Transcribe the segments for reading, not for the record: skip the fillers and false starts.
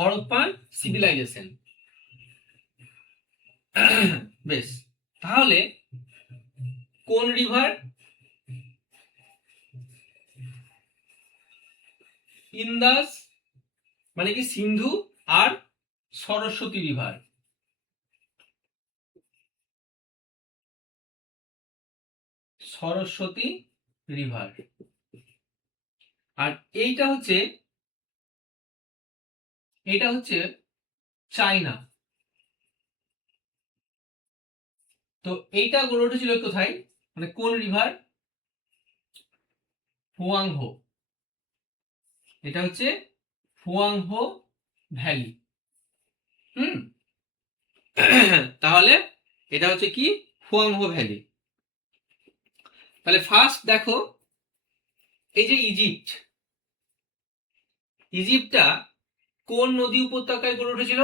Harappan civilisation. বেশ, তাহলে কোন রিভার? ইন্দাস মানে কি সিন্ধু আর সরস্বতী রিভার। সরস্বতী রিভার। আর এইটা হচ্ছে চায়না। তো এইটা গড়ে উঠেছিল কোথায়, মানে কোন রিভার? হুয়াংহো। এটা হচ্ছে হুয়াংহো ভ্যালি। তাহলে এটা হচ্ছে কি হুয়াংহো ভ্যালি। তাহলে ফার্স্ট দেখো, এই যে ইজিপ্টটা কোন নদী উপত্যকায় গড়ে উঠেছিল?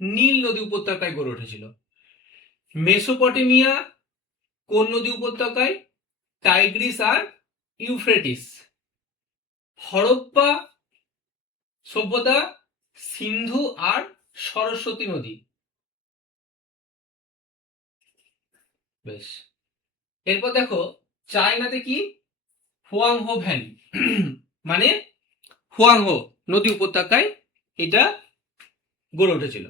নীল নদী উপত্যকায় গড়ে উঠেছিল। মেসোপটেমিয়া কোন নদী উপত্যকায়? টাইগ্রিস আর ইউফ্রেটিস। হরপ্পা সভ্যতা সিন্ধু আর সরস্বতী নদী। বেশ, এরপর দেখো চায়নাতে কি? Huang Ho valley. মানে হুয়াংহো নদী উপত্যকায় এটা গড়ে উঠেছিল।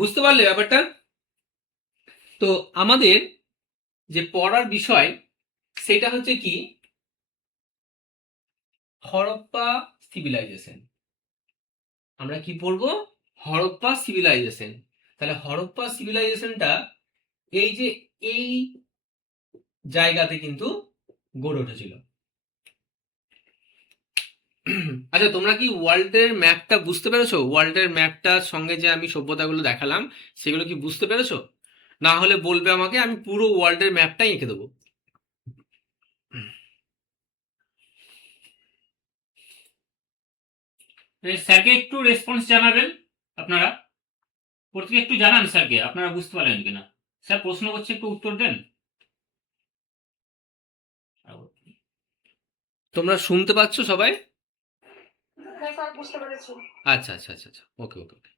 বুঝতে পারলে ব্যাপারটা? তো আমাদের যে পড়ার বিষয় সেটা হচ্ছে কি হরপ্পা সিভিলাইজেশন। আমরা কি পড়বো? হরপ্পা সিভিলাইজেশন। তাহলে হরপ্পা সিভিলাইজেশনটা এই যে এই জায়গাতে কিন্তু গড়ে উঠেছিল। আচ্ছা, তোমরা কি ওয়ার্ল্ডের ম্যাপটা বুঝতে পেরেছো? ওয়ার্ল্ডের ম্যাপটার সঙ্গে যে আমি সভ্যতাগুলো দেখালাম সেগুলো কি বুঝতে পেরেছো? না হলে বলবে আমাকে, আমি পুরো ওয়ার্ল্ডের ম্যাপটাই এঁকে দেবো। স্যারকে একটু রেসপন্স জানাবেন আপনারা, প্রত্যেকে একটু জানান স্যারকে আপনারা বুঝতে পারলেন কিনা। স্যার প্রশ্ন করছে, একটু উত্তর দেন। তোমরা শুনতে পাচ্ছ সবাই? হ্যাঁ স্যার, বুঝতে পেরেছি। আচ্ছা আচ্ছা আচ্ছা আচ্ছা, ওকে ওকে ওকে।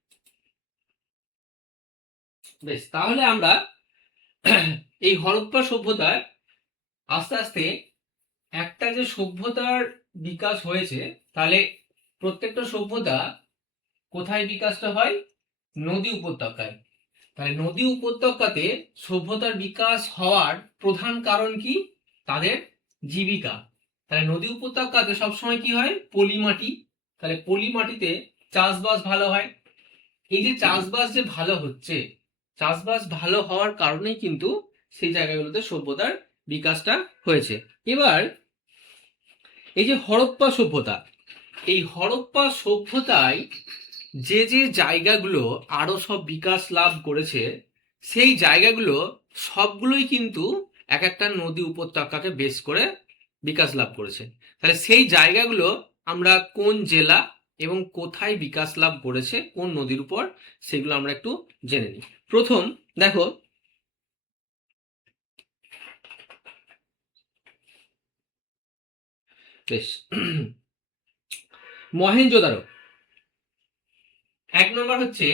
বেশ, তাহলে আমরা এই হরপ্পা সভ্যতার আস্তে আস্তে একটা যে সভ্যতার বিকাশ হয়েছে, তাহলে প্রত্যেকটা সভ্যতা কোথায় বিকাশটা হয়? নদী উপত্যকায়। তাহলে নদী উপত্যকাতে সভ্যতার বিকাশ হওয়ার প্রধান কারণ কি? তাদের জীবিকা। তাহলে নদী উপত্যকাতে সবসময় কি হয়? পলিমাটি। তাহলে পলিমাটিতে চাষবাস ভালো হয়। এই যে চাষবাস যে ভালো হচ্ছে, চাষবাস ভালো হওয়ার কারণেই কিন্তু সেই জায়গাগুলোতে সভ্যতার বিকাশটা হয়েছে। এবার এই যে হরপ্পা সভ্যতা, এই হরপ্পা সভ্যতায় যে যে জায়গাগুলো আরো সব বিকাশ লাভ করেছে, সেই জায়গাগুলো সবগুলোই কিন্তু এক একটা নদী উপত্যকাকে বেস করে বিকাশ লাভ করেছে। তাহলে সেই জায়গাগুলো আমরা কোন জেলা এবং কোথায় বিকাশ লাভ করেছে, কোন নদীর উপর, সেগুলো আমরা একটু জেনে নিই। প্রথম দেখো, বেশ, মহেঞ্জোদারো। এক নম্বর হচ্ছে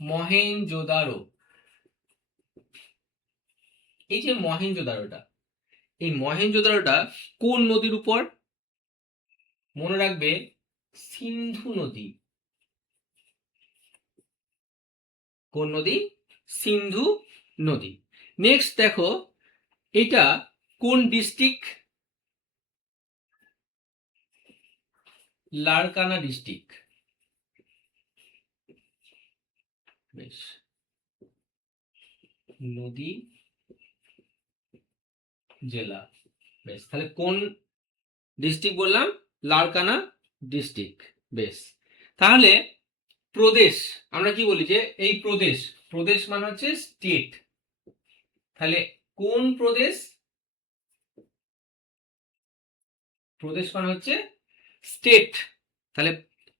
মহেঞ্জোদারো। এই যে মহেঞ্জোদারোটা, এই মহেঞ্জোদারোটা কোন নদীর উপর? মনে রাখবে, সিন্ধু নদী। কোন নদী? সিন্ধু নদী। নেক্সট দেখো, এটা কোন ডিস্ট্রিক্ট? লারকানা ডিস্ট্রিক্ট। বেশ, নদী জেলা। বেশ, তাহলে কোন ডিস্ট্রিক্ট বললাম? লারকানা ডিস্ট্রিক্ট। বেশ, তাহলে প্রদেশ আমরা কি বলি? যে এই প্রদেশ, প্রদেশ মানে হচ্ছে স্টেট। তাহলে কোন প্রদেশ? প্রদেশ মানে হচ্ছে স্টেট। তাহলে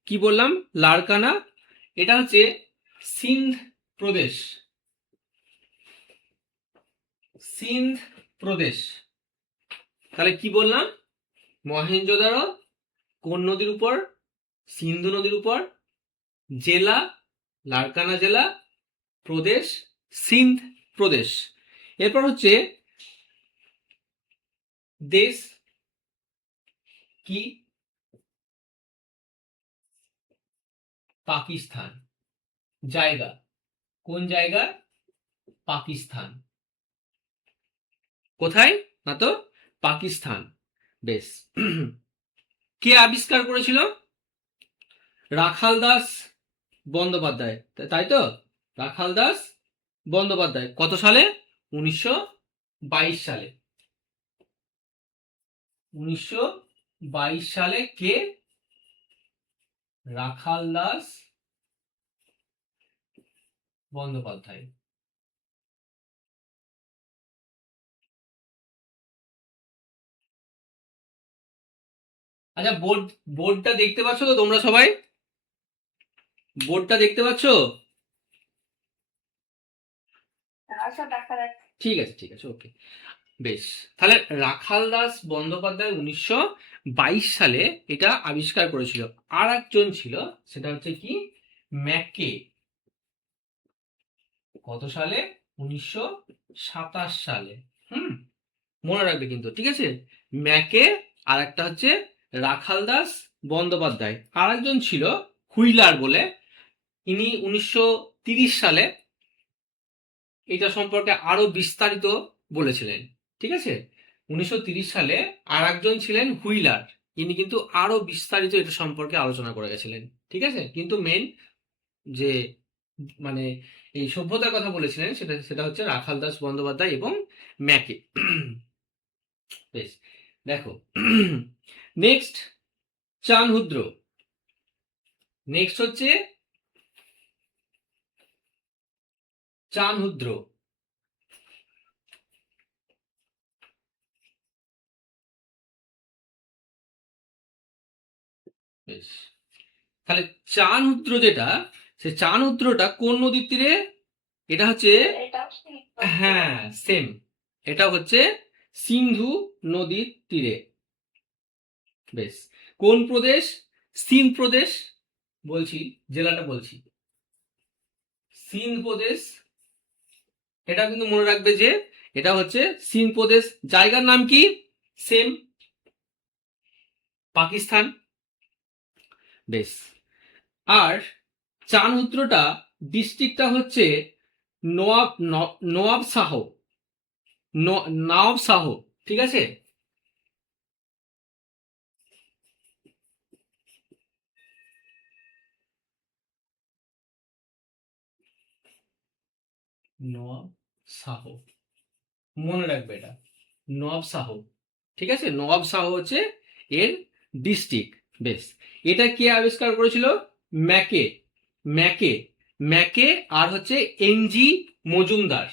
কি বললাম? লারকানা। এটা হচ্ছে সিন্ধ প্রদেশ। সিন্ধ প্রদেশ। তাহলে কি বললাম? মহেঞ্জোদারো কোন নদীর উপর? সিন্ধু নদীর উপর। জেলা লারকানা জেলা। প্রদেশ সিন্ধ প্রদেশ। এরপর হচ্ছে দেশ কি? পাকিস্তান। জায়গা কোন জায়গা? পাকিস্তান। কোথায়? না তো পাকিস্তান। বেশ। কে আবিষ্কার করেছিল? রাখাল দাস বন্দ্যোপাধ্যায়, তাই তো? রাখাল দাস বন্দ্যোপাধ্যায়। কত সালে? 1922 সালে। 1922 সালে কে? রাখাল দাস বন্দ্যোপাধ্যায়। আচ্ছা, বোর্ডটা দেখতে পাচ্ছ তো তোমরা সবাই? বোর্ডটা দেখতে পাচ্ছ? আচ্ছা দেখা যাচ্ছে। ঠিক আছে, ঠিক আছে, ওকে। বেশ, তাহলে রাখাল দাস বন্দ্যোপাধ্যায় 1922 সালে এটা আবিষ্কার করেছিল। আর একজন ছিল, সেটা হচ্ছে কি? ম্যাকে। কত সালে? 1927 সালে। মনে রাখবে কিন্তু, ঠিক আছে? ম্যাকে, আর একটা হচ্ছে রাখাল দাস বন্দ্যোপাধ্যায়। আর একজন ছিল হুইলার বলে, ইনি 1930 সালে এটা সম্পর্কে আরো বিস্তারিত বলেছিলেন, ঠিক আছে? 1930 সালে আর একজন ছিলেন হুইলার, ইনি কিন্তু আরো বিস্তারিত এটা সম্পর্কে আলোচনা করে গেছিলেন, ঠিক আছে? কিন্তু মেন যে মানে এই সভ্যতার কথা বলেছিলেন সেটা সেটা হচ্ছে রাখাল দাস বন্দ্যোপাধ্যায় এবং ম্যাকে। বেশ, দেখো। নেক্সট চানহুদ্র। নেক্সট হচ্ছে চানহুদ্র। বেশ, তাহলে চানহুদ্র যেটা, সে চানহুদ্রটা কোন নদীর তীরে? এটা হচ্ছে, এটাও হ্যাঁ সেম, এটা হচ্ছে সিন্ধু নদীর তীরে। বেশ, কোন প্রদেশ? সিন্ধ প্রদেশ। বলছি, জেলাটা বলছি, সিন্ধ প্রদেশ। এটা কিন্তু মনে রাখবে যে এটা হচ্ছে সিন্ধ প্রদেশ। জায়গার নাম কি? সেম, পাকিস্তান। বেশ, আর চানহুদ্রটা ডিস্ট্রিক্টটা হচ্ছে নওয়াব শাহ। নওয়াব শাহ, ঠিক আছে? নওয়াব শাহ, মনে রাখবে এটা, নওয়াব শাহ, ঠিক আছে? নওয়াব শাহ হচ্ছে এর ডিস্ট্রিক্ট। বেশ, এটা কে আবিষ্কার করেছিল? ম্যাকে। ম্যাকে, ম্যাকে আর হচ্ছে এনজি মজুমদার।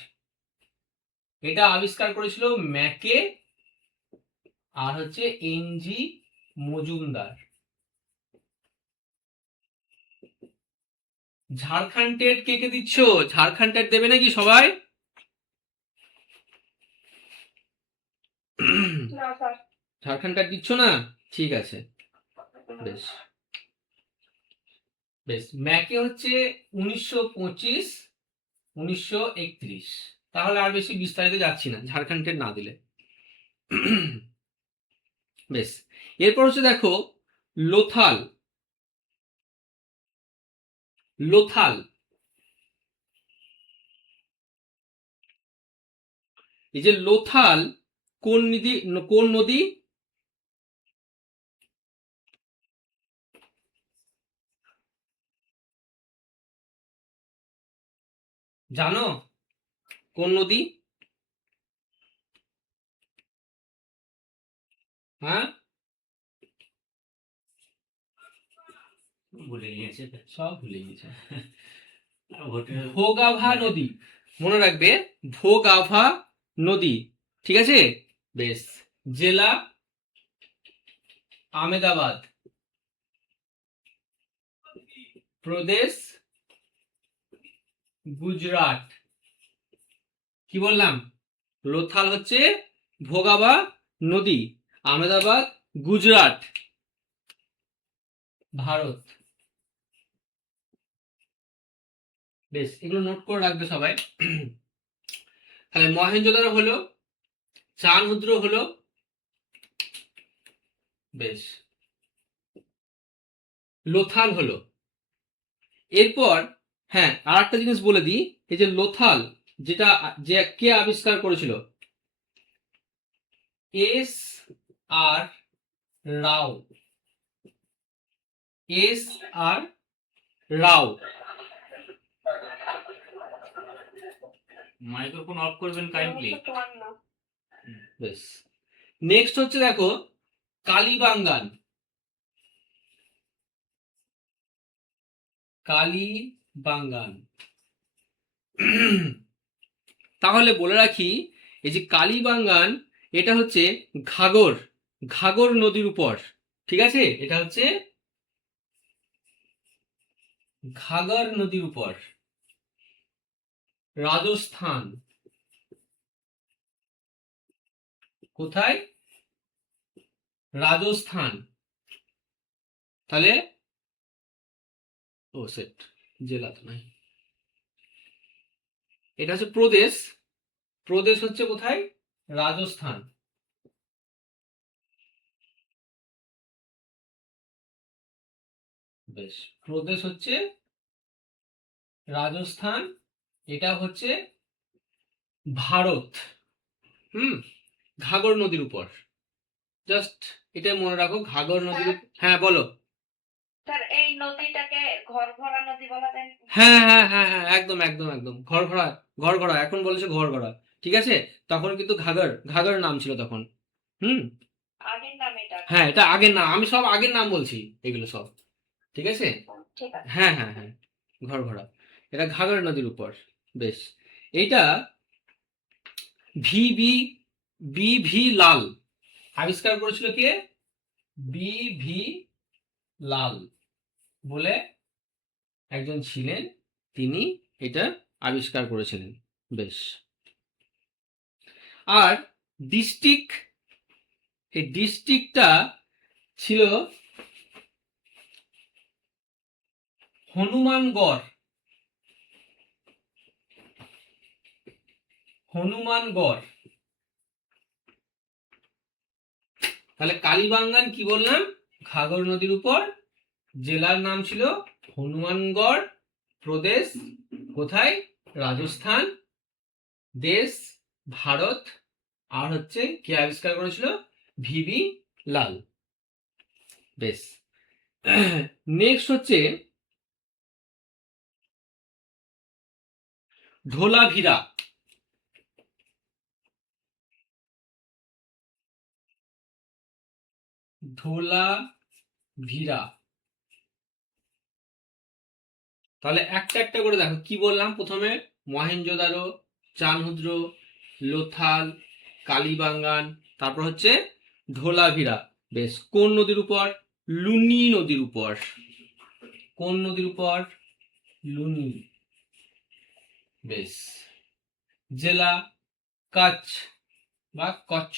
এটা আবিষ্কার করেছিল ম্যাকে আর হচ্ছে এনজি মজুমদার। ঝাড়খণ্ড টেট কে কে দিচ্ছ? ঝাড়খণ্ড টেট দেবে নাকি সবাই? না স্যার। ঝাড়খণ্ড টেট দিচ্ছ না? ঠিক আছে। বেশ, বেশ। ম্যাকে হচ্ছে 1925, 1931। তাহলে আর বেশি বিস্তারিত যাচ্ছি না, ঝাড়খণ্ডের না দিলে। বেশ, এরপর হচ্ছে দেখো লোথাল। লোথাল, এই যে লোথাল কোন নদী? কোন নদী? জানো কোন নদী? হ্যাঁ, ভুলে গিয়েছে। সব ভুলে গেছে। হোটেল ভোগাভা নদী, মনে রাখবে, ভোগাভা নদী, ঠিক আছে? বেশ, জেলা আমেদাবাদ। প্রদেশ গুজরাট। কি বললাম? লোথাল হচ্ছে ভোগাভা নদী, আমেদাবাদ গুজরাট, ভারত। বেশ, এগুলো নোট করে রাখবে সবাই। তাহলে মহেঞ্জোদারো হলো, চানহুদ্র হলো, বেশ, লোথাল হলো। এরপর হ্যাঁ, আর একটা জিনিস বলে দিই, এই যে লোথাল, যেটা যে কে আবিষ্কার করেছিল, S R Rao, S R Rao. Microphone off করবেন কাইন্ডলি। 1954। বেশ, নেক্সট হচ্ছে দেখো কালীবাঙ্গান, কালীবাঙ্গান। তাহলে বলে রাখি, এই যে কালীবাঙ্গান, এটা হচ্ছে ঘাগর, ঘাগর নদীর উপর, ঠিক আছে, এটা হচ্ছে ঘাগর নদীর উপর, রাজস্থান। কোথায়? রাজস্থান। তাহলে ও সেট, জেলা তো নাই, এটা হচ্ছে প্রদেশ, প্রদেশ হচ্ছে কোথায়? রাজস্থান। বেশ, প্রদেশ হচ্ছে রাজস্থান, এটা হচ্ছে ভারত। ঘাগর নদীর উপর, জাস্ট এটা মনে রাখো, ঘাগর নদীর হ্যাঁ বলো। স্যার এই নদীটাকে ঘরঘরা নদী বলা যায় না? হ্যাঁ হ্যাঁ হ্যাঁ হ্যাঁ, একদম একদম একদম, ঘরঘরা, ঘরঘরা, এখন বলেছে ঘরঘরা, ঠিক আছে। তখন কিন্তু ঘাগর, ঘাগর নাম ছিল তখন। হুম, আগের নাম এটা। হ্যাঁ, এটা আগের নাম, আমি সব আগের নাম বলছি এগুলো সব, ঠিক আছে। ঠিক আছে। হ্যাঁ হ্যাঁ হ্যাঁ, ঘরঘরা, এটা ঘাগর নদীর উপর। বেশ, এইটা ভি বি, বি ভি লাল আবিষ্কার করেছিল কে? বি ভি লাল বলে একজন ছিলেন, তিনি এটা আবিষ্কার করেছিলেন। বেশ, আর ডিস্ট্রিক্ট, এই ডিস্ট্রিক্টটা ছিল হনুমানগড়, হনুমানগড়। তাহলে কালীবাঙ্গান কি বললাম? ঘাগর নদীর উপর, জেলার নাম ছিল হনুমানগড়, প্রদেশ কোথায়? রাজস্থান, দেশ ভারত, আর হচ্ছে কে আবিষ্কার করেছিল? ভিবি লাল। বেশ, নেক্সট হচ্ছে ধোলাভিরা, ধোলাভিরা। তাহলে একটা একটা করে দেখো, কি বললাম প্রথমে? মহেঞ্জোদারো, চানহুদ্র, লোথাল, কালীবাঙ্গান, তারপর হচ্ছে ধোলাভিরা। বেশ, কোন নদীর উপর? লুনি নদীর উপর। কোন নদীর উপর? লুনি। বেশ, জেলা কচ্ছ বা কচ্ছ,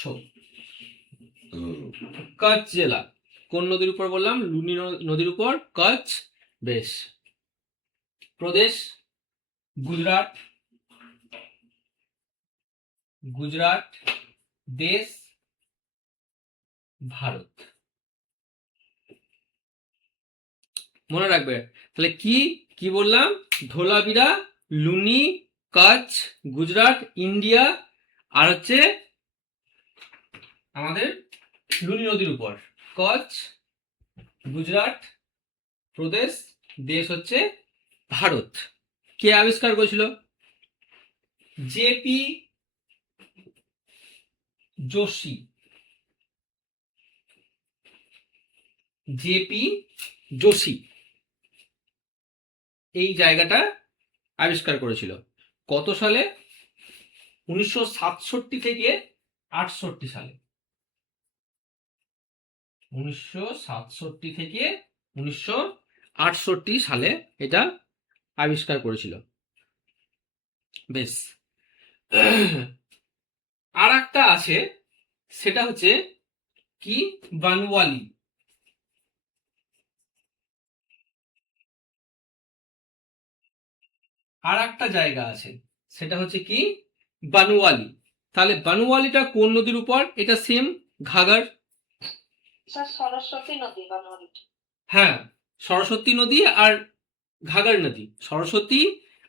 কচ্ছ জেলা। কোন নদীর উপর বললাম? লুনি নদীর উপর, কচ্ছ। বেশ, প্রদেশ গুজরাট, গুজরাট, দেশ ভারত। মনে রাখবে, তাহলে কি কি বললাম? ধোলাভিরা, লুনি, কচ্ছ, গুজরাট, ইন্ডিয়া, আর হচ্ছে আমাদের লুনি নদীর উপর, কচ্ছ, গুজরাট, প্রদেশ, দেশ হচ্ছে ভারত। কে আবিষ্কার করেছিল? জেপি যোশী, জেপি যোশী এই জায়গাটা আবিষ্কার করেছিল। কত সালে? 1967 থেকে 68 সালে। 1967 থেকে 1968 সালে এটা আবিষ্কার করেছিল। বেশ, আর একটা আছে, সেটা হচ্ছে কি? বানওয়ালি। আর একটা জায়গা আছে, সেটা হচ্ছে কি? বানওয়ালি। তাহলে বানওয়ালিটা কোন নদীর উপর? এটা সেম ঘাগর। স্যার সরস্বতী নদী বানওয়ালি। হ্যাঁ, সরস্বতী নদী আর ঘাগর নদী, সরস্বতী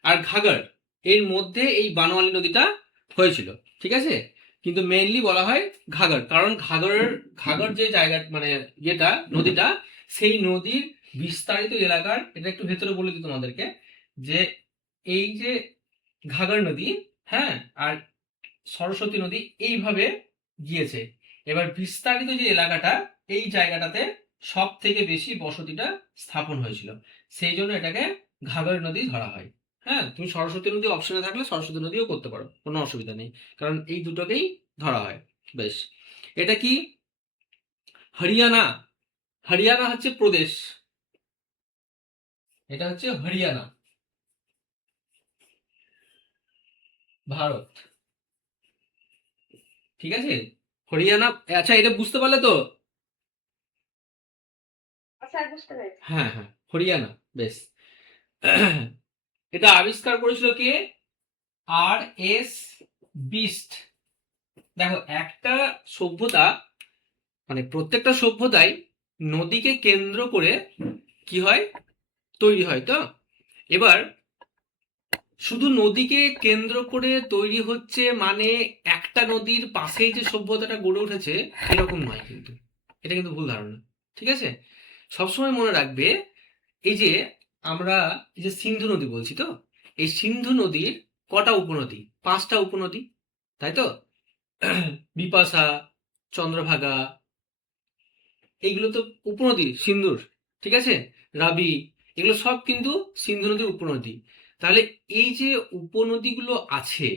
আর ঘাগর এর মধ্যে এই বানওয়ালি নদীটা হয়েছিল, ঠিক আছে? কিন্তু মেইনলি বলা হয় ঘাগর, কারণ ঘাগর যে জায়গা মানে যেটা নদীটা, সেই নদীর বিস্তারিত এলাকার, এটা একটু ভেতরে বলে দিই তোমাদেরকে, যে এই যে ঘাগর নদী, হ্যাঁ, আর সরস্বতী নদী এইভাবে গিয়েছে। এবার বিস্তারিত যে এলাকাটা, এই জায়গাটাতে সব থেকে বেশি বসতিটা স্থাপন হয়েছিল, সেই জন্য এটাকে ঘাগর নদী ধরা হয়। হ্যাঁ, তুমি সরস্বতী নদী অপশনে থাকলে সরস্বতী নদীও করতে পারো, কোনো অসুবিধা নেই, কারণ এই দুটোকেই ধরা হয়। বেশ, এটা কি? হরিয়ানা। হরিয়ানা হচ্ছে প্রদেশ, এটা হচ্ছে হরিয়ানা, ভারত, ঠিক আছে? হরিয়ানা। আচ্ছা, এটা বুঝতে পারলে তো? স্যার বুঝতে পেরেছি। হ্যাঁ হ্যাঁ, হরিয়ানা। বেশ। এটা আবিষ্কার করেছিল কে? আর এস বিস্ট। দেখো, একটা সভ্যতা মানে প্রত্যেকটা সভ্যতাই নদীকে কেন্দ্র করে কি হয়? তৈরি হয়। তো এবার শুধু নদীকে কেন্দ্র করে তৈরি হচ্ছে মানে একটা নদীর পাশেই যে সভ্যতাটা গড়ে উঠেছে এরকম নয়, কিন্তু এটা কিন্তু ভুল ধারণা, ঠিক আছে? সবসময় মনে রাখবে, এই যে আমরা এই যে সিন্ধু নদী বলছি, তো এই সিন্ধু নদীর কটা উপনদী? 5টা উপনদী, তাই তো? বিপাশা, চন্দ্রভাগা, এইগুলো তো উপনদী সিন্ধুর, ঠিক আছে? রাবি, এগুলো সব কিন্তু সিন্ধু নদীর উপনদী। তাহলে এই যে উপনদীগুলো আছে,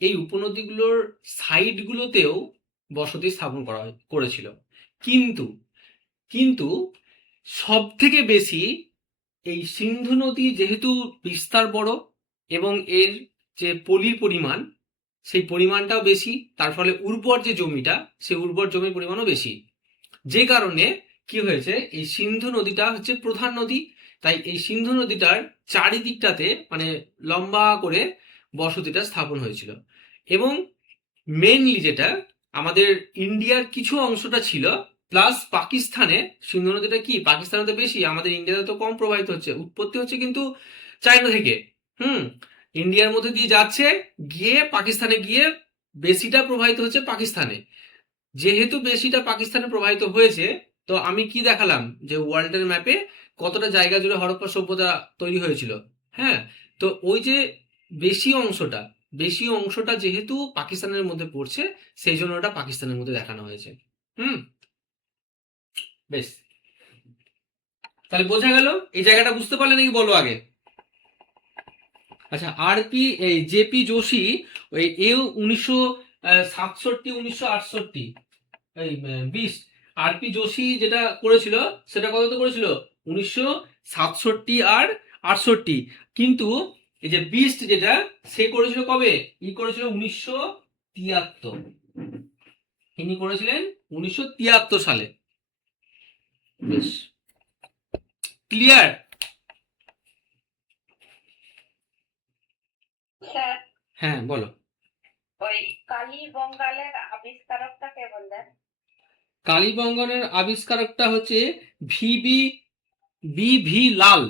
এই উপনদীগুলোর সাইডগুলোতেও বসতি স্থাপন করেছিল। কিন্তু কিন্তু সব থেকে বেশি এই সিন্ধু নদী যেহেতু বিস্তার বড় এবং এর যে পলির পরিমাণ, সেই পরিমাণটাও বেশি, তার ফলে উর্বর যে জমিটা, সেই উর্বর জমির পরিমাণও বেশি। যে কারণে কি হয়েছে, এই সিন্ধু নদীটা হচ্ছে প্রধান নদী, তাই এই সিন্ধু নদীটার চারিদিকটাতে মানে লম্বা করে বসতিটা স্থাপন হয়েছিল। এবং মেইনলি যেটা আমাদের ইন্ডিয়ার কিছু অংশটা ছিল, প্লাস পাকিস্তানে সিন্ধু নদীটা কি পাকিস্তানে তো বেশি, আমাদের ইন্ডিয়াতে তো কম প্রবাহিত হচ্ছে, উৎপত্তি হচ্ছে কিন্তু চায়না থেকে। হুম, ইন্ডিয়ার মধ্যে দিয়ে যাচ্ছে, গিয়ে পাকিস্তানে গিয়ে বেশিটা প্রবাহিত হচ্ছে পাকিস্তানে। যেহেতু বেশিটা পাকিস্তানে প্রবাহিত হয়েছে, তো আমি কি দেখালাম যে ওয়ার্ল্ডের ম্যাপে কতটা জায়গা জুড়ে হরপ্পা সভ্যতা তৈরি হয়েছিল। হ্যাঁ, তো ওই যে বেশি অংশটা যেহেতু পাকিস্তানের মধ্যে পড়ছে, সেই জন্য ওটা পাকিস্তানের মধ্যে দেখানো হয়েছে। হুম, বেশ। তাহলে বোঝা গেল? এই জায়গাটা বুঝতে পারলে নাকি বলো আগে? আচ্ছা, এই জেপি যোশী, ওই এও 1967 1968, এই 20, আরপি যোশী যেটা করেছিল সেটা কততে করেছিল? 1967 আর 68। কিন্তু এই যে বিস্ট যেটা সে করেছিল কবে? করেছিল 1973। ইনি করেছিলেন 1973 সালে। বেশ, ক্লিয়ার? স্যার হ্যাঁ, বলো। ওই কালীবঙ্গালের আবিষ্কারকটা কে বললেন? কালীবঙ্গনের আবিষ্কারকটা হচ্ছে বিভি লাল।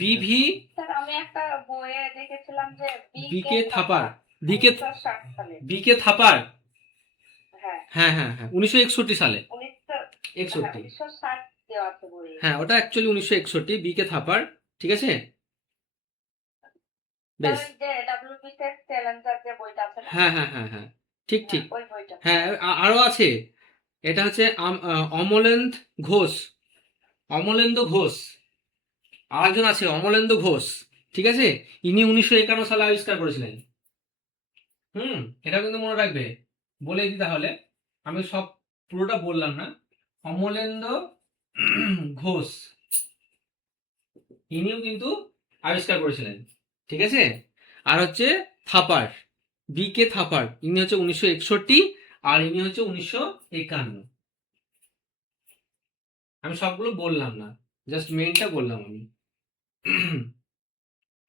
বিভি স্যার আমি একটা বইয়ে দেখেছিলাম যে বিকে থাপার। বিকে 1960 সালে। বিকে থাপার। হ্যাঁ হ্যাঁ হ্যাঁ হ্যাঁ, 1961 সালে। 61। 1960 দেওয়া আছে বইয়ে। হ্যাঁ, ওটা অ্যাকচুয়ালি 1961, বিকে থাপার, ঠিক আছে? বেশ। স্যার ওই যে ডব্লিউবিসি চ্যালেঞ্জার যে বইটা আছে না? হ্যাঁ হ্যাঁ হ্যাঁ হ্যাঁ, ঠিক ঠিক। ওই বইটা। হ্যাঁ, আরো আছে। এটা হচ্ছে অমলেন্দু ঘোষ। অমলেন্দু ঘোষ, আরেকজন আছে অমলেন্দু ঘোষ, ঠিক আছে? ইনি 1951 সালে আবিষ্কার করেছিলেন। হুম, এটা কিন্তু মনে রাখবে। বলে দিই তাহলে, আমি সব পুরোটা বললাম না। অমলেন্দু ঘোষ, ইনিও কিন্তু আবিষ্কার করেছিলেন, ঠিক আছে? আর হচ্ছে থাপার, বিকে থাপার, ইনি হচ্ছে 1961, আর ইনি হচ্ছে 1951। আমি সবগুলো বললাম না, জাস্ট মেইনটা বললাম আমি।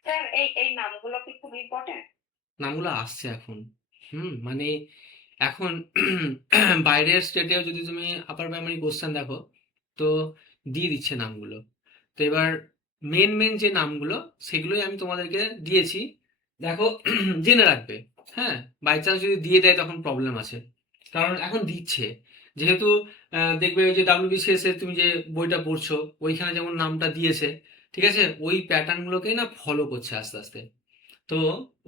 স্যার এই এই নামগুলো কি খুব ইম্পর্টেন্ট? নামগুলো আসছে এখন। মানে এখন বাইরের স্টেটেও যদি তুমি আপার প্রাইমারি কোশ্চেন দেখো, তো দিয়ে দিচ্ছে নামগুলো। তো এবার মেন মেন যে নামগুলো সেগুলোই আমি তোমাদেরকে দিয়েছি। দেখো, জেনে রাখবে। হ্যাঁ, বাই চান্স যদি দিয়ে দেয় তখন প্রবলেম আছে, কারণ এখন দিচ্ছে যেহেতু দেখবে ওই যে WBCS এর তুমি যে বইটা পড়ছো ওইখানে যেমন নামটা দিয়েছে, ঠিক আছে, ওই প্যাটার্নগুলোকেই না ফলো করছে আস্তে আস্তে। তো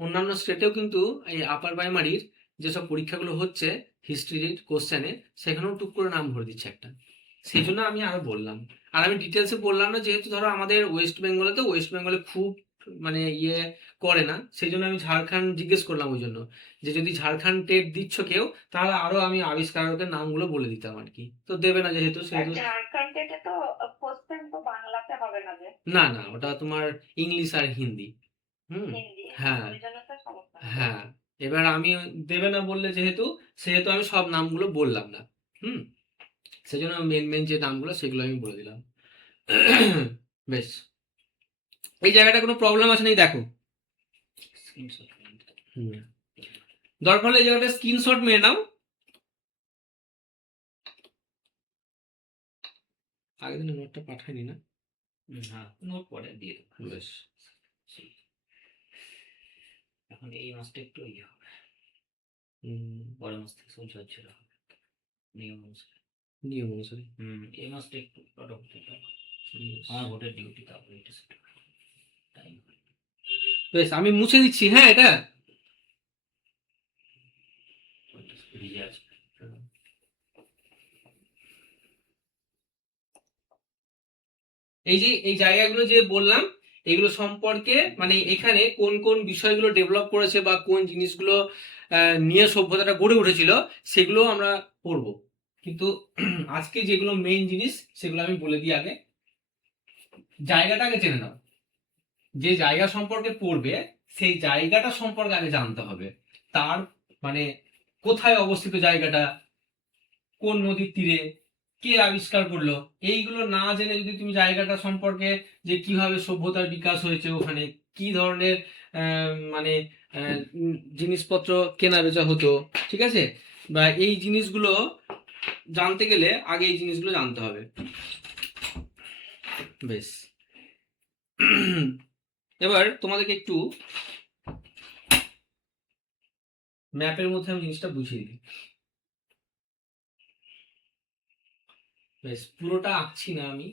অন্যান্য স্টেটেও কিন্তু এই আপার প্রাইমারির যেসব পরীক্ষাগুলো হচ্ছে হিস্ট্রির কোশ্চেনে, সেখানেও টুক করে নাম ভরে দিচ্ছে একটা। সেই জন্য আমি আরো বললাম। আর আমি ডিটেলসে বললাম না, যেহেতু ধরো আমাদের ওয়েস্ট বেঙ্গলে খুব মানে ইয়ে করে না, সেই জন্য আমি ঝাড়খণ্ড জিজ্ঞেস করলাম ওই জন্য, যে যদি ঝাড়খণ্ড টেট দিচ্ছ কেউ, তাহলে আরো আমি আবিষ্কারকের নামগুলো বলে দিতাম আর কি। তো দেবে না যেহেতু, স্যার সেহেতু ঝাড়খণ্ডে তো কোশ্চেন তো বাংলাতে হবে না যে, না না, ওটা তোমার ইংলিশ আর হিন্দি। হুম। হিন্দি, হ্যাঁ ওই জন্য তো সমস্যা হবে। হ্যাঁ, এবার আমি দেবে না বললে যেহেতু, সেহেতু আমি সব নামগুলো বললাম না। হুম। সেজন্য মেন মেন যে নামগুলো সেগুলো আমি বলে দিলাম। বেশ, এই জায়গাটা কোনো প্রবলেম আছে নাকি দেখো। হুম। দরকার হলে এই জায়গাটা স্ক্রিনশট মেরে নাও। আগের দিন নোটটা পাঠাইনি না? হ্যাঁ, নোট পরে দিয়ে দেবো। বেশ। এখন এই মাসটা একটু ইয়ে হবে, হুম, পরের মাস থেকে সব ঝরঝর হবে নিয়ম অনুসারে। নিয়ম অনুসারে। এই মাসটা একটু প্রোডাক্ট দিতে হবে। বেশ। আমার ভোটের ডিউটি, তারপরে এটা সেটা টাইম বেশ, আমি মুছে দিচ্ছি, হ্যাঁ, এটা ভিজে আছে। এই যে এই জায়গাগুলো যে বললাম, এগুলো সম্পর্কে মানে এখানে কোন কোন বিষয়গুলো ডেভেলপ করেছে বা কোন জিনিসগুলো নিয়ে সভ্যতাটা গড়ে উঠেছিল, সেগুলো আমরা পড়ব। কিন্তু আজকে যেগুলো মেইন জিনিস সেগুলো আমি বলে দিই আগে। জায়গাটা আগে জেনে নাও। যে জায়গা সম্পর্কে পড়বে সেই জায়গাটা সম্পর্কে আগে জানতে হবে। তার মানে কোথায় অবস্থিত জায়গাটা, কোন নদীর তীরে, কে আবিষ্কার করলো, এইগুলো না জেনে যদি তুমি জায়গাটা সম্পর্কে, যে কিভাবে সভ্যতার বিকাশ হয়েছে ওখানে, কি ধরনের মানে জিনিসপত্র কেনা বেচা হতো, ঠিক আছে, বা এই জিনিসগুলো জানতে গেলে আগে এই জিনিসগুলো জানতে হবে। বেশ, এবার তোমাদেরকে একটু ম্যাপের মধ্যে আমি জিনিসটা বুঝিয়ে দিই। বেশ, পুরোটা আঁকছি না আমি।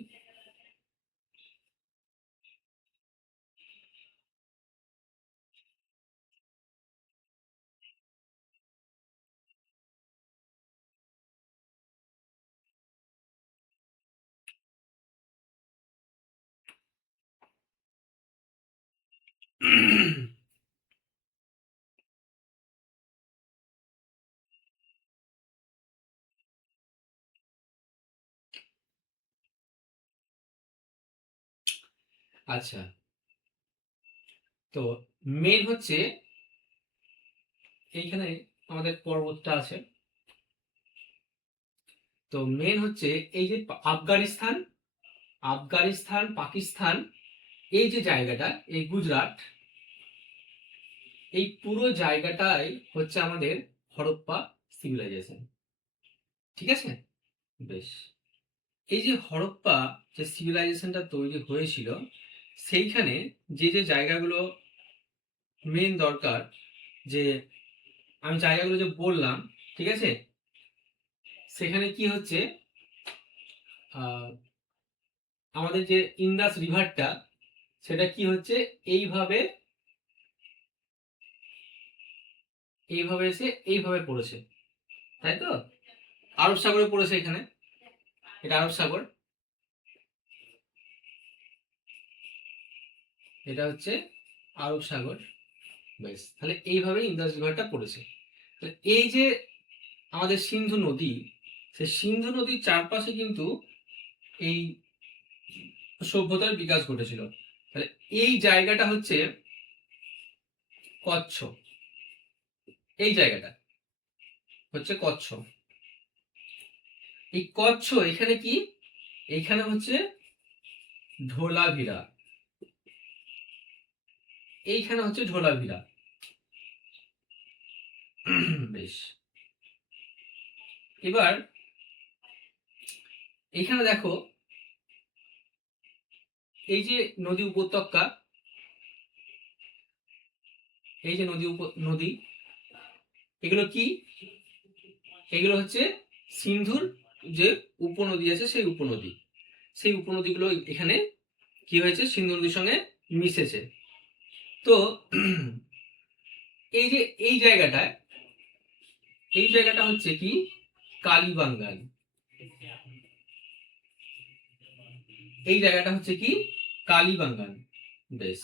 আচ্ছা, তো মেন হচ্ছে এইখানে আমাদের পর্বতটা আছে। তো মেন হচ্ছে এই যে আফগানিস্তান, পাকিস্তান, এই যে জায়গাটা, এই গুজরাট, এই পুরো জায়গাটাই হচ্ছে আমাদের হরপ্পা সিভিলাইজেশন, ঠিক আছে। বেশ, এই যে হরপ্পা যে সিভিলাইজেশনটা তৈরি হয়েছিল, সেইখানে যে যে জায়গাগুলো মেন দরকার, যে আমি জায়গাগুলো যে বললাম, ঠিক আছে, সেখানে কি হচ্ছে, আহ, আমাদের যে ইন্দাস রিভারটা, সেটা কি হচ্ছে, এইভাবে এইভাবে এসে এইভাবে পড়েছে, তাই তো, আরব সাগরে পড়েছে এখানে, এটা আরব সাগর, এটা হচ্ছে আরব সাগর। বেশ, তাহলে এইভাবে ইন্দাস রিভারটা পড়েছে। তাহলে এই যে আমাদের সিন্ধু নদী, সেই সিন্ধু নদীর চারপাশে কিন্তু এই সভ্যতার বিকাশ ঘটেছিল। তাহলে এই জায়গাটা হচ্ছে কচ্ছ, এই জায়গাটা হচ্ছে কচ্ছ। এই কচ্ছ এখানে কি এইখানে হচ্ছে ধোলাভিরা, এইখানে হচ্ছে ধোলাভিরা। বেশ, এবার এইখানে দেখো এই যে নদী উপত্যকা, এই যে নদী, এগুলো কি? এগুলো হচ্ছে সিন্ধুর যে উপনদী আছে, সেই উপনদী। সেই উপনদীগুলো এখানে কি হয়েছে, সিন্ধু নদীর সঙ্গে মিশেছে। তো এই যে এই জায়গাটা হচ্ছে কি কালীবাঙ্গান। এই জায়গাটা হচ্ছে কি কালীবাঙ্গান। বেশ,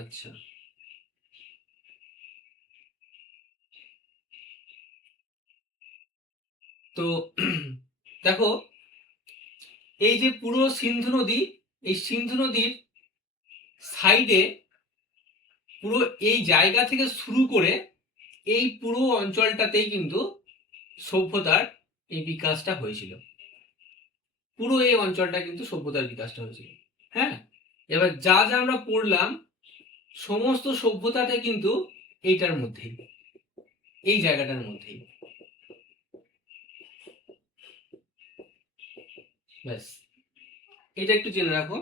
আচ্ছা। তো দেখো এই যে পুরো সিন্ধু নদী, এই সিন্ধু নদীর সাইডে পুরো এই জায়গা থেকে শুরু করে এই পুরো অঞ্চলটাতেই কিন্তু সভ্যতার এই বিকাশটা হয়েছিল। পুরো এই অঞ্চলটা কিন্তু সভ্যতার বিকাশটা হয়েছিল। হ্যাঁ, এবার যা যা আমরা পড়লাম সমস্ত সভ্যতাটা কিন্তু এইটার মধ্যেই, এই জায়গাটার মধ্যেই। ব্যাস, এটা একটু জেনে রাখো।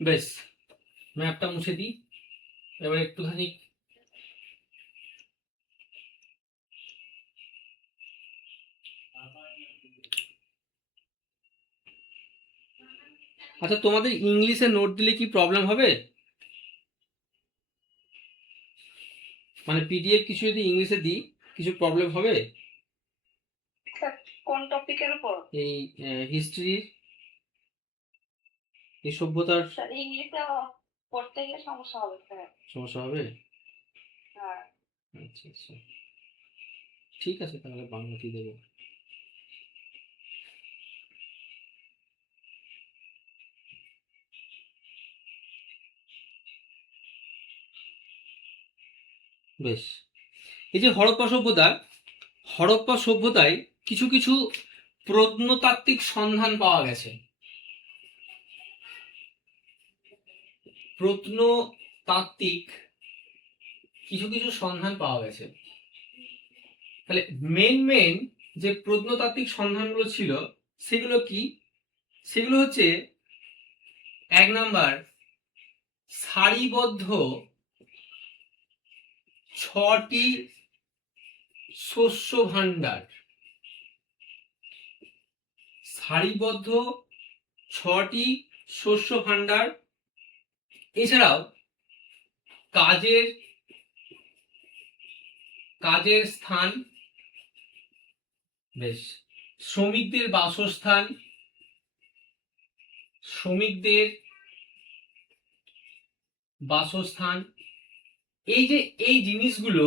বেশ, ম্যাপটা মুছে দিই এবার একটুখানি। আচ্ছা, তোমাদের ইংলিশে নোট দিলে কি প্রবলেম হবে? মানে পিডিএফ কিছু যদি ইংলিশে দিই কিছু প্রবলেম হবে? কোন টপিকের উপর? এই হিস্ট্রির, এই সভ্যতার স্যার ইংলিশে পড়তে গেলে সমস্যা হবে স্যার। সমস্যা হবে? হ্যাঁ। আচ্ছা আচ্ছা, ঠিক আছে, তাহলে বাংলাতেই দেবো। বেশ, এই যে হরপ্পা সভ্যতায় কিছু কিছু প্রত্নতাত্ত্বিক সন্ধান পাওয়া গেছে। প্রত্নতাত্ত্বিক কিছু কিছু সন্ধান পাওয়া গেছে। তাহলে মেন যে প্রত্নতাত্ত্বিক সন্ধানগুলো ছিল সেগুলো কি? সেগুলো হচ্ছে 1 নাম্বার, সারিবদ্ধ 6টি শস্য ভাণ্ডার। সারিবদ্ধ 6টি শস্য ভাণ্ডার, এছাড়াও কাজের স্থান, বেশ, শ্রমিকদের বাসস্থান, এই যে এই জিনিসগুলো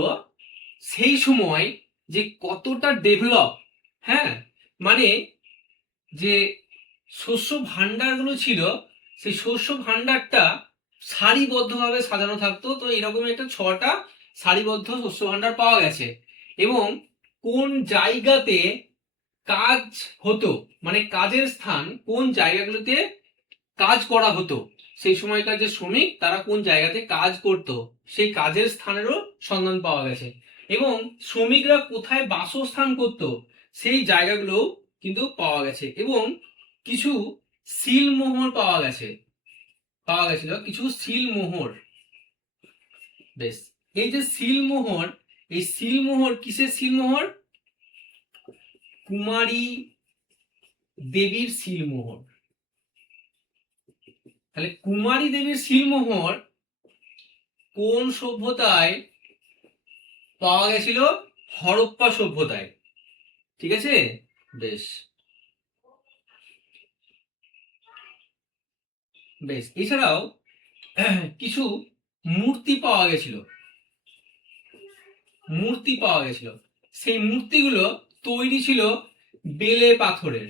সেই সময় যে কতটা ডেভেলপ, হ্যাঁ, মানে যে শস্য ভাণ্ডারগুলো ছিল সেই শস্য ভাণ্ডারটা সারিবদ্ধভাবে সাজানো থাকতো। তো এরকম একটা 6টা সারিবদ্ধ শস্য ভাণ্ডার পাওয়া গেছে। এবং কোন জায়গাতে কাজ হতো, মানে কাজের স্থান, কোন জায়গাগুলোতে কাজ করা হতো, সেই সময়কার যে শ্রমিক তারা কোন জায়গাতে কাজ করত সেই কাজের স্থানেরও সন্ধান পাওয়া গেছে। এবং শ্রমিকরা কোথায় বাসস্থান করত সেই জায়গাগুলো কিন্তু পাওয়া গেছে। এবং কিছু সিলমোহর পাওয়া গেছিল কিছু সিলমোহর। বেশ, এই যে সিলমোহর, এই সিলমোহর কিসের সিলমোহর? কুমারী দেবীর সিলমোহর। তাহলে কুমারী দেবীর সিলমোহর কোন সভ্যতায় পাওয়া গেছিল? হরপ্পা সভ্যতায়। ঠিক আছে, বেশ বেশ। এছাড়াও কিছু মূর্তি পাওয়া গেছিল, মূর্তি পাওয়া গেছিল। সেই মূর্তিগুলো তৈরি ছিল বেলে পাথরের,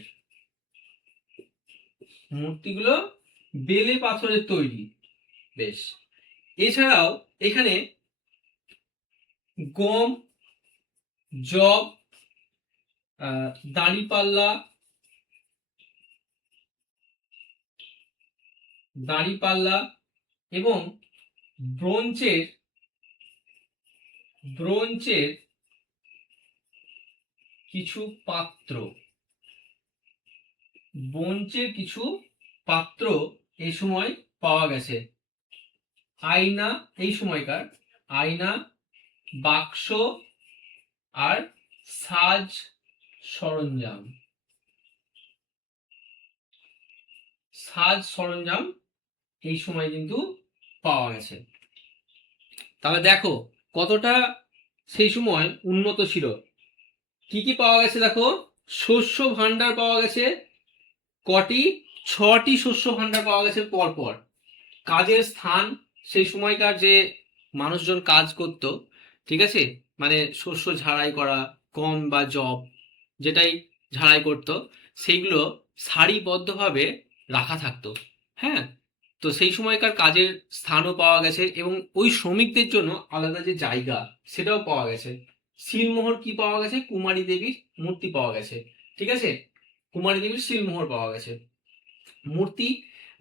মূর্তিগুলো বেলে পাথরের তৈরি। বেশ। এছাড়াও এখানে গম, জব, দাঁড়িপাল্লা, এবং ব্রোঞ্জের কিছু পাত্র, ব্রোঞ্জের কিছু পাত্র এই সময় পাওয়া গেছে। আয়না, এই সময়কার আয়না, বাক্স আর সাজ সরঞ্জাম, এই সময় কিন্তু পাওয়া গেছে। তাহলে দেখো কতটা সেই সময় উন্নত ছিল। কি কি পাওয়া গেছে দেখো? শস্য ভান্ডার পাওয়া গেছে কটি? 6টি শস্য ভান্ডার পাওয়া গেছে পরপর। কাজের স্থান, সেই সময়কার যে মানুষজন কাজ করত, ঠিক আছে, মানে শস্য ঝাড়াই করা, গম বা জব যেটাই ঝাড়াই করত, সেইগুলো সারিবদ্ধভাবে রাখা থাকতো। হ্যাঁ, তো সেই সময়কার কাজের স্থানও পাওয়া গেছে এবং ওই শ্রমিকদের জন্য আলাদা যে জায়গা সেটাও পাওয়া গেছে। সিলমোহর কি পাওয়া গেছে? কুমারী দেবীর মূর্তি পাওয়া গেছে। ঠিক আছে, কুমারী দেবীর সিলমোহর পাওয়া গেছে। মূর্তি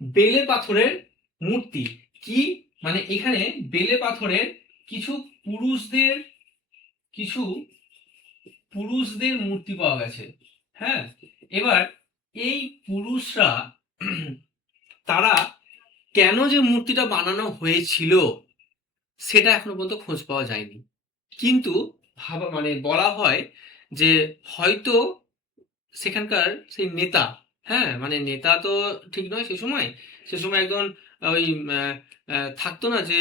বেলে পাথরের মূর্তি কি, মানে এখানে বেলে পাথরের কিছু পুরুষদের মূর্তি পাওয়া গেছে। হ্যাঁ, এবার এই পুরুষরা তারা কেন যে মূর্তিটা বানানো হয়েছিল সেটা এখনো পর্যন্ত খোঁজ পাওয়া যায়নি, কিন্তু মানে বলা হয় যে হয়তো সেখানকার সেই নেতা, হ্যাঁ মানে নেতা তো ঠিক নয়, সে সময় একজন ওই থাকতো না যে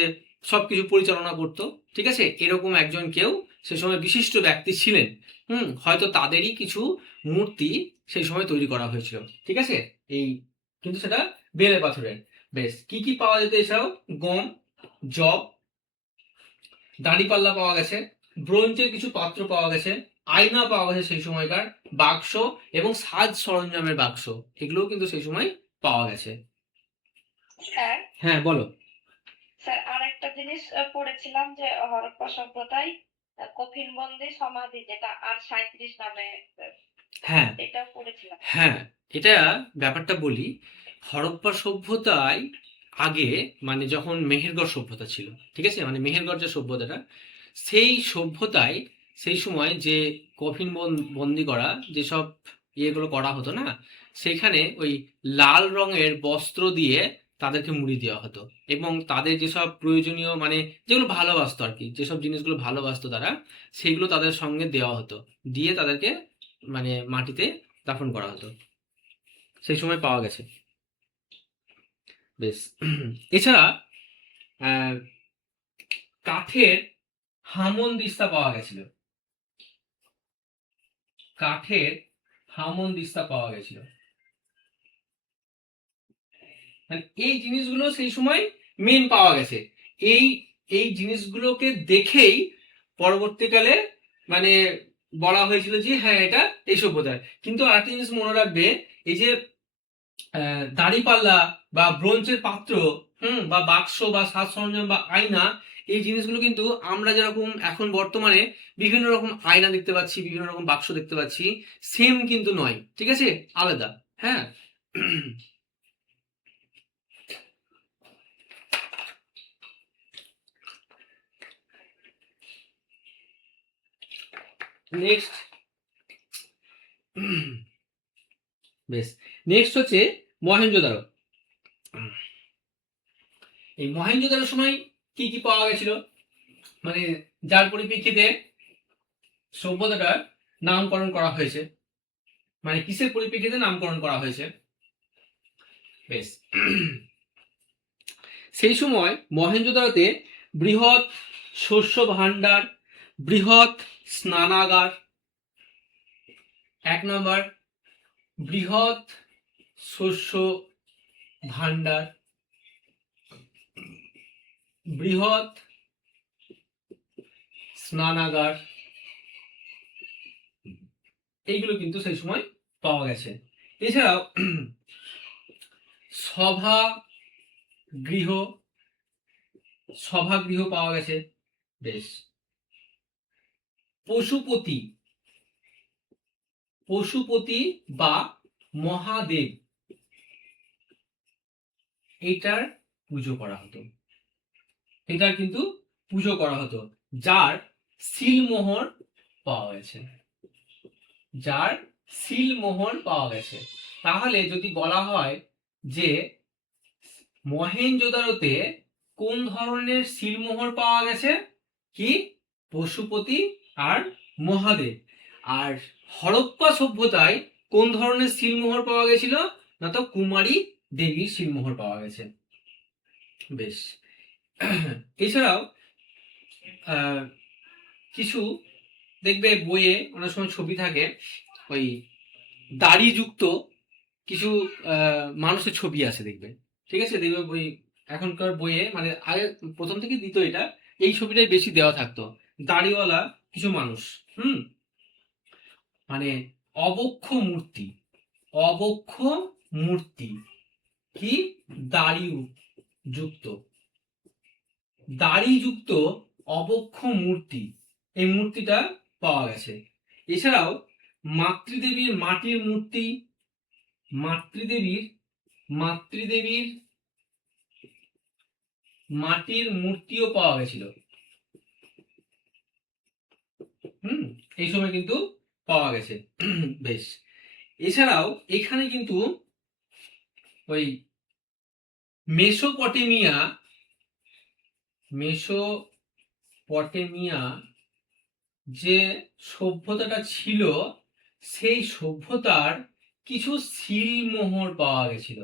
সবকিছু পরিচালনা করতো, ঠিক আছে, এরকম একজন কেউ সে সময় বিশিষ্ট ব্যক্তি ছিলেন। হয়তো তাদেরই কিছু মূর্তি সেই সময় তৈরি করা হয়েছিল। ঠিক আছে, এই কিন্তু সেটা বেলে পাথরের। বেশ, কি কি পাওয়া যেত এছাড়াও? গম, জব, দাঁড়িপাল্লা পাওয়া গেছে, ব্রোঞ্জের কিছু পাত্র পাওয়া গেছে, আয়না পাওয়া গেছে সেই সময়কার, বাক্স এবং সাজ সরঞ্জামের বাক্স, এগুলোও কিন্তু সেই সময় পাওয়া গেছে। স্যার, হ্যাঁ বলো। স্যার আরেকটা জিনিস পড়েছিলাম যে হরপ্পা সভ্যতায় কফিনবন্দি সমাধি, যেটা আর 37 নামে, হ্যাঁ এটাও পড়েছিলাম। হ্যাঁ, এটা ব্যাপারটা বলি। হরপ্পা সভ্যতায় আগে, মানে যখন মেহেরগড় সভ্যতা ছিল, ঠিক আছে, মানে মেহেরগড় যে সভ্যতাটা, সেই সভ্যতায় সেই সময় যে কফিন বন্দি করা যেসব ইয়েগুলো করা হতো না, সেখানে ওই লাল রঙের বস্ত্র দিয়ে তাদেরকে মুড়ি দেওয়া হতো এবং তাদের যেসব প্রয়োজনীয়, মানে যেগুলো ভালোবাসতো আর কি, যেসব জিনিসগুলো ভালোবাসতো তারা, সেগুলো তাদের সঙ্গে দেওয়া হতো, দিয়ে তাদেরকে মানে মাটিতে দাফন করা হতো, সেই সময় পাওয়া গেছে। বেশ। এছাড়া আহ, কাঠের হামনদিস্তা পাওয়া গেছিল, কাঠের হামনদিস্তা পাওয়া গেছিল। মানে এই জিনিসগুলো সেই সময় মেন পাওয়া গেছে। এই এই জিনিসগুলোকে দেখেই পরবর্তীকালে মানে বলা হয়েছিল যে হ্যাঁ এটা এই সভ্যতার। কিন্তু আরেকটা জিনিস মনে রাখবে, এই যে দাঁড়িপাল্লা বা ব্রোঞ্জের পাত্র, বা বাক্স বা সাজ সরঞ্জাম বা আয়না, এই জিনিসগুলো কিন্তু আমরা যেরকম এখন বর্তমানে বিভিন্ন রকম আয়না দেখতে পাচ্ছি, বিভিন্ন রকম বাক্স দেখতে পাচ্ছি, সেম কিন্তু নয়, ঠিক আছে, আলাদা। হ্যাঁ। নেক্সট, বেশ, নেক্সট হচ্ছে মহেঞ্জোদারো। এই মহেঞ্জোদারোর সময় কি কি পাওয়া গেছিল? মানে যার পরিপ্রেক্ষিতে সভ্যতাটার নামকরণ করা হয়েছে, মানে কিসের পরিপ্রেক্ষিতে নামকরণ করা হয়েছে। বেশ, সেই সময় মহেঞ্জোদারোতে বৃহৎ শস্য ভাণ্ডার, বৃহৎ স্নানাগার, 1 নম্বর বৃহৎ শস্য ভাণ্ডার, বৃহৎ স্নানাগার, এইগুলো কিন্তু সেই সময় পাওয়া গেছে। এছাড়াও সভাগৃহ, সভাগৃহ পাওয়া গেছে। বেশ, পশুপতি, পশুপতি বা মহাদেব, এটার পুজো করা হতো, এটার কিন্তু পুজো করা হতো, যার সিলমোহর পাওয়া গেছে, যার সিলমোহর পাওয়া গেছে। তাহলে যদি বলা হয় যে মহেঞ্জোদারোতে কোন ধরনের সিলমোহর পাওয়া গেছে, কি পশুপতি আর মহাদেব। আর হরপ্পা সভ্যতায় কোন ধরনের সিলমোহর পাওয়া গেছিল, না তো কুমারী দেবীর সিলমোহর পাওয়া গেছে। বেশ, এছাড়াও কিছু দেখবে বইয়ে অনেক সময় ছবি থাকে, ওই দাড়িযুক্ত কিছু মানুষের ছবি আছে দেখবে, ঠিক আছে, দেখবে বই এখনকার বইয়ে, মানে আগে প্রথম থেকে দিত এটা, এই ছবিটাই বেশি দেওয়া থাকতো, দাড়িওয়ালা কিছু মানুষ, মানে অবক্ষ মূর্তি, অবক্ষ মূর্তি, কি দাড়ি যুক্ত, দাড়িযুক্ত অবক্ষ মূর্তি, এই মূর্তিটা পাওয়া গেছে। এছাড়াও মাতৃদেবীর মাটির মূর্তি, মাতৃদেবীর মাটির মূর্তিও পাওয়া গেছিল। এই সময় কিন্তু পাওয়া গেছে। বেশ, এছাড়াও এখানে কিন্তু ওই মেসোপটেমিয়া যে সভ্যতাটা ছিল, সেই সভ্যতার কিছু সিলমোহর পাওয়া গেছিল।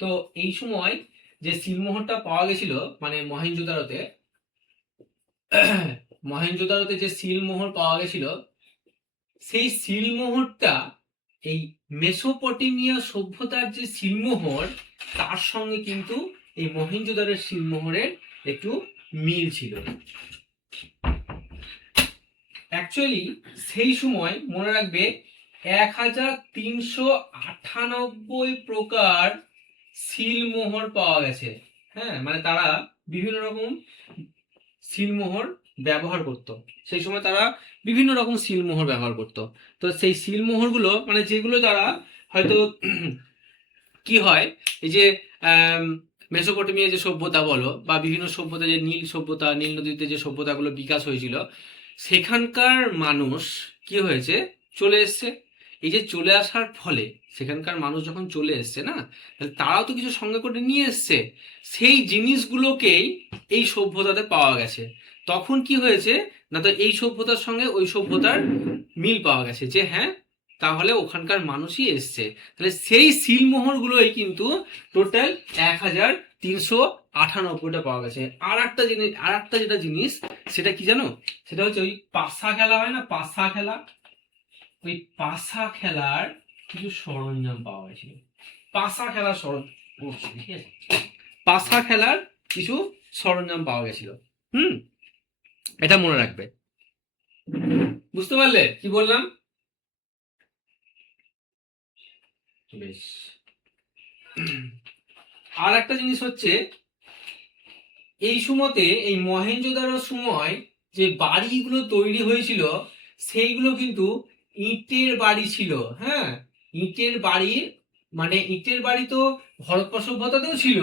তো এই সময় যে সিলমোহরটা পাওয়া গেছিল, মানে মহেঞ্জোদারোতে যে সিলমোহর পাওয়া গেছিল, সেই সিলমোহরটা এই মেসোপটেমিয়া সভ্যতার যে সিলমোহর, তার সঙ্গে কিন্তু এই মহেঞ্জোদারোর সিলমোহরের একটু মিল ছিল। অ্যাকচুয়ালি সেই সময় মনে রাখবে 1398 প্রকার সিলমোহর পাওয়া গেছে। হ্যাঁ, মানে তারা বিভিন্ন রকম সিলমোহর ব্যবহার করত, সেই সময় তারা বিভিন্ন রকম সিলমোহর ব্যবহার করত। তো সেই সিলমোহরগুলো, মানে যেগুলো তারা হয়তো কি হয়, এই যে মেসোপটেমিয়া যে সভ্যতা বলো, বা বিভিন্ন সভ্যতা, যে নীল সভ্যতা, নীল নদীতে যে সভ্যতাগুলো বিকাশ হয়েছিল, সেখানকার মানুষ কি হয়েছে, চলে এসছে। এই যে চলে আসার ফলে, সেখানকার মানুষ যখন চলে এসছে না, তারাও তো কিছু সঙ্গে করে নিয়ে এসছে, সেই জিনিসগুলোকেই এই সভ্যতাতে পাওয়া গেছে। তখন কি হয়েছে না, তো এই সভ্যতার সঙ্গে ওই সভ্যতার মিল পাওয়া গেছে, যে হ্যাঁ, তাহলে ওখানকার মানুষই এসছে। তাহলে সেই সিলমোহরগুলোই কিন্তু টোটাল 1398টা পাওয়া গেছে। আর একটা যেটা জিনিস, সেটা কি জানো, সেটা হচ্ছে ওই পাশা খেলা হয় না, পাশা খেলা, ওই পাশা খেলার কিছু সরঞ্জাম পাওয়া গেছিল। পাশা খেলার ঠিক আছে, পাশা খেলার কিছু সরঞ্জাম পাওয়া গেছিল। এটা মনে রাখবে। বুঝতে পারলে কি বললাম? বেশ, আর একটা জিনিস হচ্ছে, এই সময়তে, এই মহেঞ্জোদারোর সময় যে বাড়িগুলো তৈরি হয়েছিল, সেইগুলো কিন্তু ইটের বাড়ি ছিল। হ্যাঁ, ইটের বাড়ি, মানে ইটের বাড়ি তো হরপ্পা সভ্যতাতেও ছিল,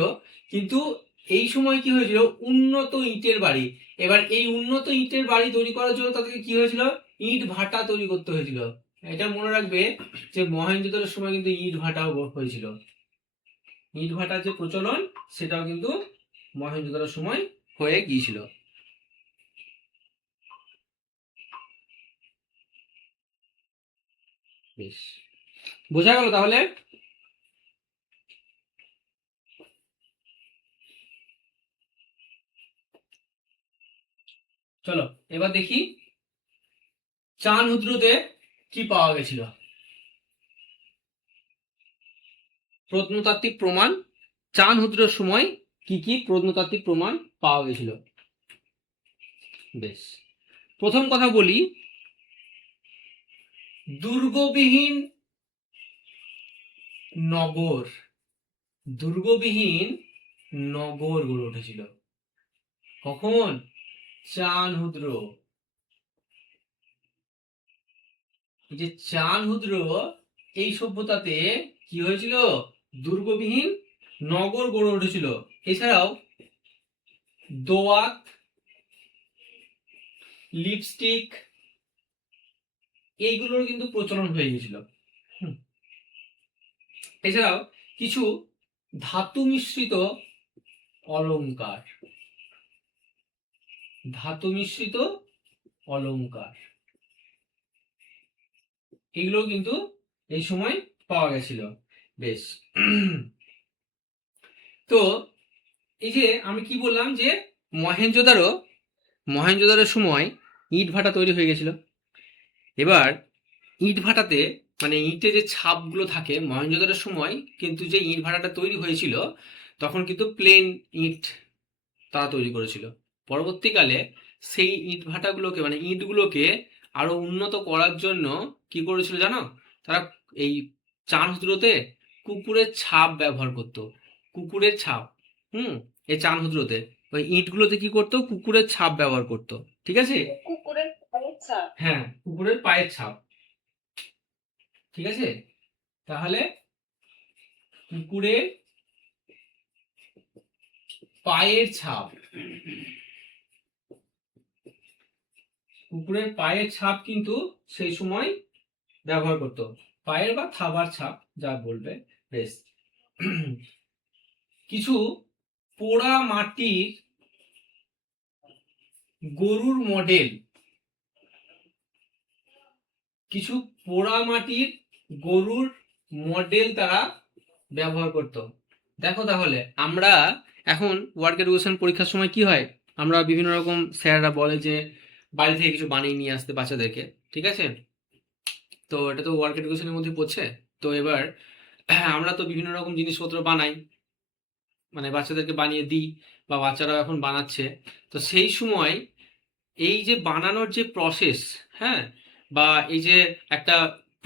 কিন্তু এই সময় কি হয়েছিল, উন্নত ইটের বাড়ি। এবার এই উন্নত ইটের বাড়ি তৈরি করার জন্য তাদেরকে কি হয়েছিল, ইট ভাটা তৈরি করতে হয়েছিল। এটা মনে রাখবে যে মহেঞ্জোদারোর সময় কিন্তু ইট ভাটাও হয়েছিল। ইট ভাটার যে প্রচলন, সেটাও কিন্তু মহেঞ্জোদারোর সময় হয়ে গিয়েছিল। বেশ, বোঝা গেল তাহলে? চলো এবার দেখি চানহুদ্রতে কি পাওয়া গেছিল। প্রত্নতাত্ত্বিক প্রমাণ, চানহুদ্রর সময় কি কি প্রত্নতাত্ত্বিক প্রমাণ পাওয়া গেছিল। বেশ, প্রথম কথা বলি, দুর্গবিহীন নগর, দুর্গবিহীন নগর গড়ে উঠেছিল কখন? চানহুদ্র। এই যে চানহুদ্র, এই সভ্যতাতে কি হয়েছিল? দুর্গবিহীন নগর গড়ে উঠেছিল। এছাড়াও দোয়াত, লিপস্টিক এইগুলোর কিন্তু প্রচলন হয়ে গেছিল। এছাড়াও কিছু ধাতু মিশ্রিত অলংকার, ধাতু মিশ্রিত অলংকার এগুলো কিন্তু এই সময় পাওয়া গেছিল। বেশ, তো এই যে আমি কি বললাম যে মহেঞ্জোদারোর সময় ইট ভাটা তৈরি হয়ে গেছিল। এবার ইট ভাটাতে মানে ইটে যে ছাপগুলো থাকে, মহেঞ্জোদারোর সময় কিন্তু যে ইট ভাটাটা তৈরি হয়েছিল তখন কিন্তু প্লেন ইট তারা তৈরি করেছিল। পরবর্তীকালে সেই ইট ভাটাগুলোকে মানে ইটগুলোকে আরো উন্নত করার জন্য কি করেছিল জানো? তারা এই চানহুদ্রতে কুকুরের ছাপ ব্যবহার করতো, কুকুরের ছাপ। এই চানহুদ্রতে ওই ইটগুলোতে কি করতো? কুকুরের ছাপ ব্যবহার করতো। ঠিক আছে? কুকুরের পায়ের ছাপ। হ্যাঁ, কুকুরের পায়ের ছাপ। ঠিক আছে, তাহলে কুকুরের পায়ের ছাপ, কুকুরের পায়ের ছাপ কিন্তু সেই সময় ব্যবহার করতো, পায়ের বা থাবার ছাপ যা বলবে। বেশ, কিছু পোড়া মাটির গরুর মডেল, কিছু পোড়া মাটির গরুর মডেল তারা ব্যবহার করত। দেখো তাহলে আমরা এখন ওয়ার্ক এডুকেশন পরীক্ষার সময় কি হয়, আমরা বিভিন্ন রকম স্যাররা বলে যে বাড়ি থেকে কিছু বানিয়ে নিয়ে আসতে বাচ্চাদেরকে। ঠিক আছে, তো এটা তো ওয়ার্ক এডুকেশনের মধ্যে পড়ছে। তো এবার আমরা তো বিভিন্ন রকম জিনিসপত্র বানাই, মানে বাচ্চাদেরকে বানিয়ে দিই বা বাচ্চারা এখন বানাচ্ছে। তো সেই সময় এই যে বানানোর যে প্রসেস, হ্যাঁ, বা এই যে একটা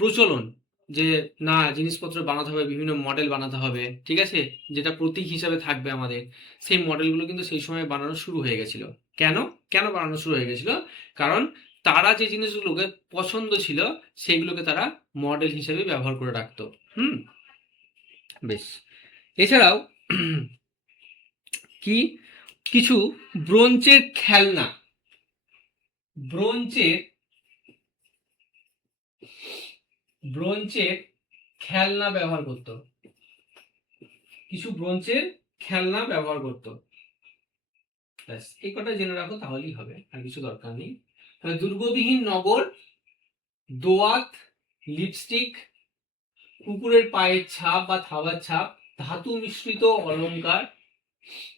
প্রচলন যে না জিনিসপত্র বানাতে হবে, বিভিন্ন মডেল বানাতে হবে, ঠিক আছে, যেটা প্রতীক হিসাবে থাকবে আমাদের, সেই মডেলগুলো কিন্তু সেই সময় বানানো শুরু হয়ে গেছিল। কেন কেন বানানো শুরু হয়ে গেছিল? কারণ তারা যে জিনিসগুলোকে পছন্দ ছিল সেগুলোকে তারা মডেল হিসেবে ব্যবহার করে রাখতো। বেশ, এছাড়াও কি কিছু ব্রোঞ্জের খেলনা, ব্রোঞ্জের ব্রোঞ্জের খেলনা ব্যবহার করত, কিছু ব্রোঞ্জের খেলনা ব্যবহার করত। ব্যাস, এই কটা জেনে রাখো তাহলেই হবে, আর কিছু দরকার নেই। তাহলে দুর্গবিহীন নগর, দোয়াত, লিপস্টিক, কুকুরের পায়ের ছাপ বা থাবার ছাপ, ধাতু মিশ্রিত অলংকার,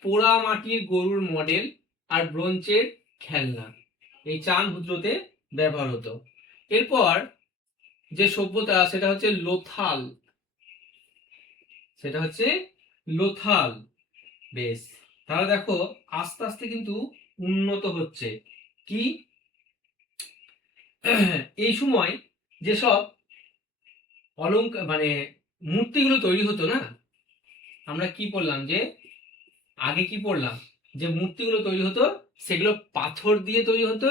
পোড়া মাটির গরুর মডেল আর ব্রোঞ্জের খেলনা এই চানহুদ্রতে ব্যবহার হতো। এরপর যে সভ্যতা সেটা হচ্ছে লোথাল, সেটা হচ্ছে লোথাল। বেশ, তাহলে দেখো আস্তে আস্তে কিন্তু উন্নত হচ্ছে। কি এই সময় যেসব অলংকার মানে মূর্তিগুলো তৈরি হতো না, আমরা কি পড়লাম যে আগে কি পড়লাম যে মূর্তিগুলো তৈরি হতো সেগুলো পাথর দিয়ে তৈরি হতো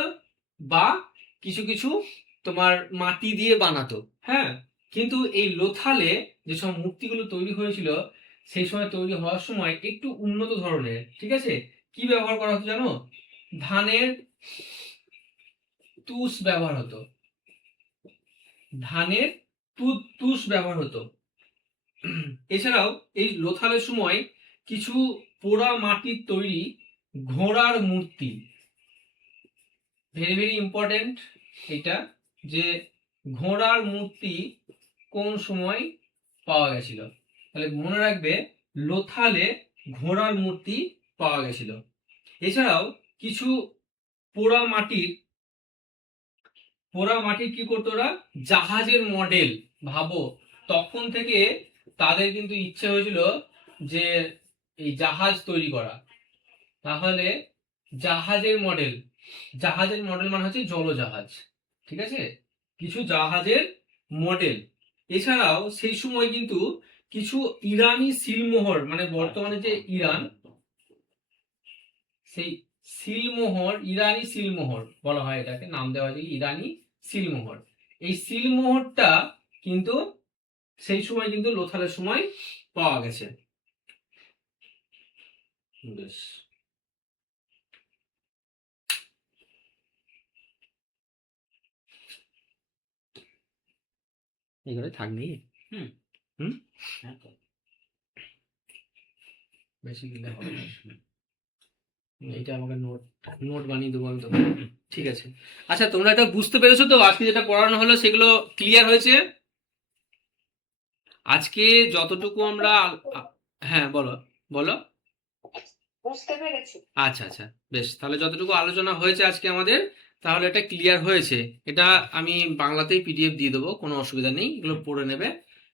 বা কিছু কিছু তোমার মাটি দিয়ে বানাতো। হ্যাঁ, কিন্তু এই লোথালে যেসব মূর্তিগুলো তৈরি হয়েছিল সেই সময় তৈরি হওয়ার সময় একটু উন্নত ধরনের, ঠিক আছে, কি ব্যবহার করা হতো জানো? ধানের তুষ ব্যবহার হতো, ধানের তুষ ব্যবহার হতো। এছাড়াও এই লোথালের সময় কিছু পোড়া মাটির তৈরি ঘোড়ার মূর্তি, ভেরি ভেরি ইম্পর্টেন্ট এটা, যে ঘোড়ার মূর্তি কোন সময় পাওয়া গেছিল। তাহলে মনে রাখবে লোথালে ঘোড়ার মূর্তি পাওয়া গেছিল। এছাড়াও কিছু পোড়া মাটির কি করতো ওরা, জাহাজের মডেল। ভাবো তখন থেকে তাদের কিন্তু ইচ্ছে হয়েছিল যে এই জাহাজ তৈরি করা। তাহলে জাহাজের মডেল মানে হচ্ছে জলজাহাজ, ঠিক আছে, কিছু জাহাজের মডেল। এছাড়াও সেই সময় কিন্তু কিছু ইরানি সিলমোহর, মানে বর্তমানে যে ইরান, সেই ইরানি সিলমোহর বলা হয় এটাকে, নাম দেওয়া হয় ইরানি সিলমোহর। এই সিলমোহরটা কিন্তু সেই সময় কিন্তু লোথালের সময় পাওয়া গেছে। বেশ, এগুলো থাকনি। হ্যাঁ তো। বেশি দিলে হবে না। এইটা আমাকে নোট বানিয়ে দেবো আমি তো। ঠিক আছে, আচ্ছা তোমরা এটা বুঝতে পেরেছো তো? আজকে যেটা পড়ানো হলো সেগুলো ক্লিয়ার হয়েছে? আজকে যতটুকু আমরা হ্যাঁ বলো বলো। বুঝতে পেরেছি। আচ্ছা আচ্ছা, বেশ, তাহলে যতটুকু আলোচনা হয়েছে আজকে আমাদের, তাহলে এটা ক্লিয়ার হয়েছে। এটা আমি বাংলাতেই পিডিএফ দিয়ে দেবো, কোনো অসুবিধা নেই, এগুলো পড়ে নেবে।